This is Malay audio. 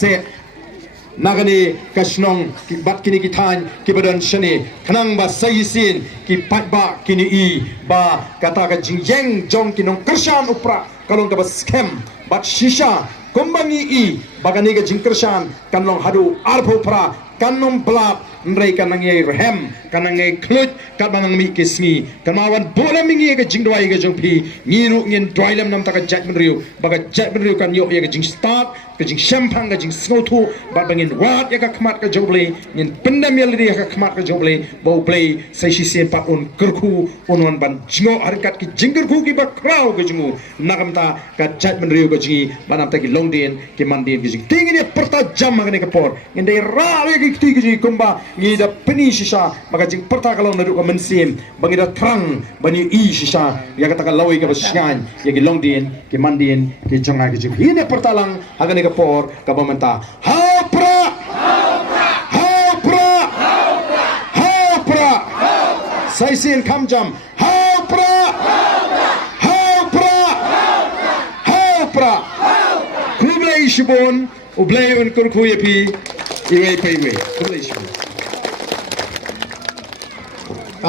set nagani kasnong ki bat kini kitan ki badan shani kanang ba sayisin ki patba kini I ba kata ka jingjeng jong kinong kershan upra kalong ka ba scam bat shisha kumbangi I bagani ka jingkershan kanong hadu arbo pra kanong blab nrei kanang ye rehem kanang ye klut kanang mi kismi kanawan bola mingi ka jingdwai ka jongpi ngiru ngin dwailam nam ta ka jatman riu baga jatman riu kan yo ye ka jing start ka jing shampang ka jing snowtu ba bangin wat ya ka khamat ka joble ngin pendam ya lidi ka khamat ka joble bo play sai shi sen pa un kurku unwan ban jingo harkat ki jingkurku ki ba kraw ka jingu nagamta ka jatman riu ka jingi banam ta ki longdin ki mandin ki jing tingini perta jam magani ka por ngin dai ra ki ki jingi kumba ngida peni shisha maka jing perta kalau nadu ka mensim bangida terang bani I shisha ya kata ka lawi ka basyan ya ki longdin ki mandin ki jonga ki jing ini pertalang hagani ka por ka bamanta hapra hapra hapra saisin kamjam hapra hapra hapra kublai shibon ublai un kurku yapi iwe paiwe kublai shibon